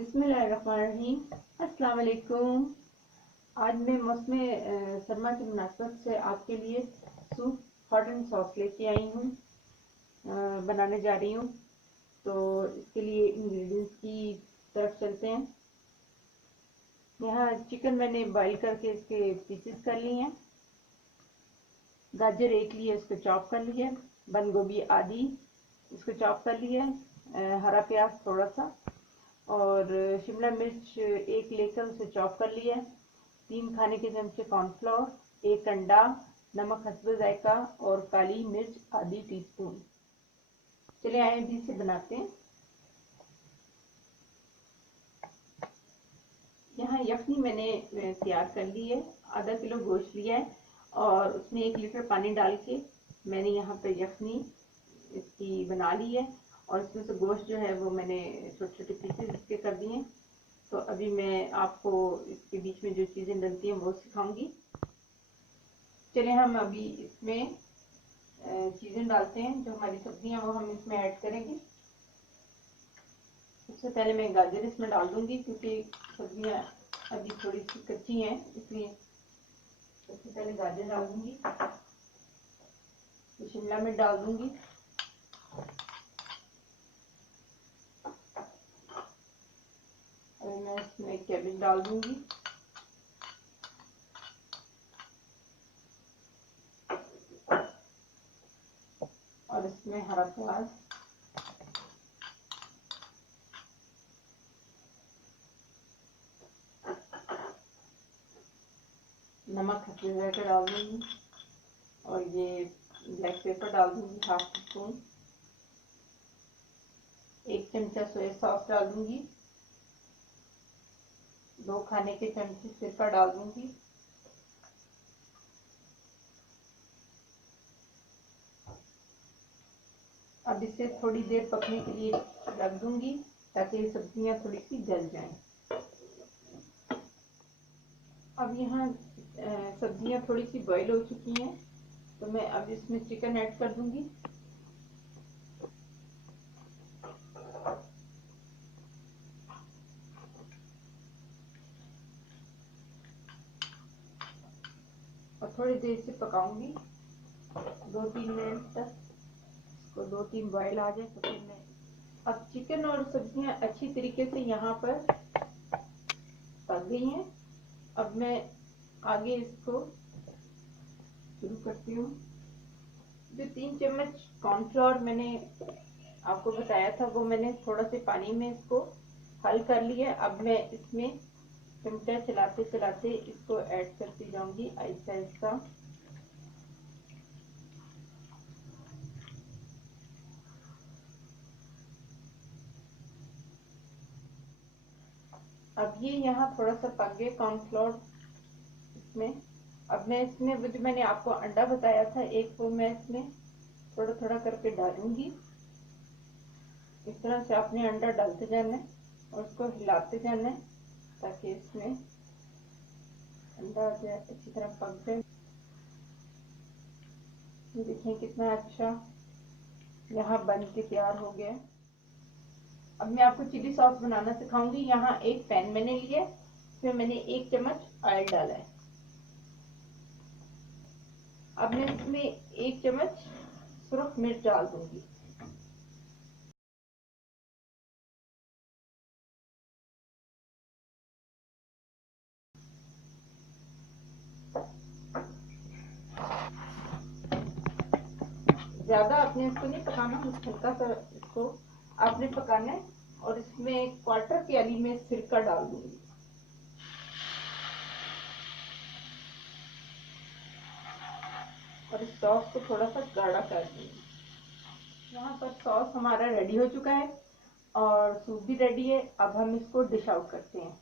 बिस्मिल्लाहिर्रहमानिर्रहीम। अस्सलाम वालेकुम। आज मैं मौसम सरमा की मुनासबत से आपके लिए सूप हॉट एंड सॉस लेके आई हूँ, बनाने जा रही हूँ। तो इसके लिए इंग्रेडिएंट्स की तरफ चलते हैं। यहाँ चिकन मैंने बॉईल करके इसके पीसेस कर लिए हैं। गाजर एक लिए, इसको चॉप कर लिया। बंद गोभी आधी, इसको चॉप कर लिया। हरा प्याज थोड़ा सा, और शिमला मिर्च एक लेकर उसे चॉप कर लिया। 3 खाने के चमचे कॉर्नफ्लोर, 1 अंडा, नमक हस्ब जायका और काली मिर्च आधी टीस्पून। चले आए अभी इसे बनाते हैं। यहाँ यखनी मैंने तैयार कर ली है। आधा किलो गोश्त लिया है और उसमें 1 लीटर पानी डाल के मैंने यहाँ पे यखनी इसकी बना ली है। और इसमें से गोश्त जो है वो मैंने छोटे छोटे पीसेस इसके कर दिए हैं। तो अभी मैं आपको इसके बीच में जो चीज़ें डलती हैं वो सिखाऊंगी। चलिए हम अभी इसमें चीज़ें डालते हैं। जो हमारी सब्जियां वो हम इसमें ऐड करेंगे। सबसे पहले मैं गाजर इसमें डाल दूंगी, क्योंकि सब्जियां अभी थोड़ी सी कच्ची हैं, इसलिए सबसे पहले गाजर डाल दूंगी। शिमला मिर्च डाल दूंगी, और मैं इसमें कैबेज डाल दूंगी। और इसमें हरा प्याज, नमक हल्दी जाकर डाल दूंगी, और ये ब्लैक पेपर डाल दूंगी ½ टीस्पून। 1 चमचा सोया सॉस डाल दूंगी। 2 खाने के चमचे सिरका डाल दूंगी। अब इसे थोड़ी देर पकने के लिए रख दूंगी, ताकि सब्जियां थोड़ी सी गल जाएं। अब यहाँ सब्जियां थोड़ी सी बॉईल हो चुकी हैं, तो मैं अब इसमें चिकन ऐड कर दूंगी। और थोड़ी देर से पकाऊंगी, 2-3 मिनट तक। इसको 2-3 बॉईल आ जाए तो फिर मैं अब चिकन और सब्जियां अच्छी तरीके से यहाँ पर पक गई हैं। अब मैं आगे इसको शुरू करती हूँ। जो 3 चम्मच कॉर्नफ्लोर मैंने आपको बताया था, वो मैंने थोड़ा से पानी में इसको हल कर लिया। अब मैं इसमें चमचा चलाते चलाते इसको ऐड करती जाऊंगी आहिस्ता आहिस्ता। अब ये यहाँ थोड़ा सा पक गए कॉर्नफ्लोर इसमें। अब मैं इसमें जो मैंने आपको अंडा बताया था एक, वो मैं इसमें थोड़ा थोड़ा करके डालूंगी। इस तरह से आपने अंडा डालते जाना है और उसको हिलाते जाना है, ताकि इसमें अंडा अच्छी तरह पक जाए। देखिए कितना अच्छा यहाँ बन के तैयार हो गया। अब मैं आपको चिली सॉस बनाना सिखाऊंगी। यहाँ एक पैन मैंने लिया, इसमें मैंने 1 चम्मच ऑयल डाला है। अब मैं इसमें 1 चम्मच सुरख मिर्च डाल दूंगी। ज्यादा आपने इसको नहीं पकाना, हल्का सा इसको आपने पकाना है। और इसमें 1/4 प्याली में सिरका डाल दूंगी। और इस सॉस को थोड़ा सा गाढ़ा कर दूंगी। यहाँ पर सॉस हमारा रेडी हो चुका है और सूप भी रेडी है। अब हम इसको डिश आउट करते हैं।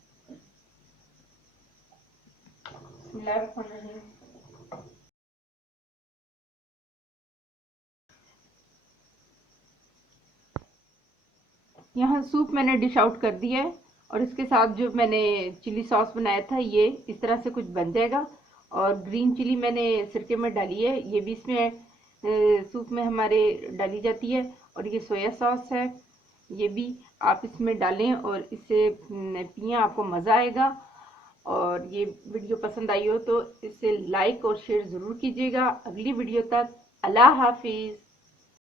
यहाँ सूप मैंने डिश आउट कर दिया है, और इसके साथ जो मैंने चिली सॉस बनाया था ये इस तरह से कुछ बन जाएगा। और ग्रीन चिली मैंने सिरके में डाली है, ये भी इसमें सूप में हमारे डाली जाती है। और ये सोया सॉस है, ये भी आप इसमें डालें और इसे पिएं, आपको मज़ा आएगा। और ये वीडियो पसंद आई हो तो इसे लाइक और शेयर ज़रूर कीजिएगा। अगली वीडियो तक अल्लाह हाफिज़।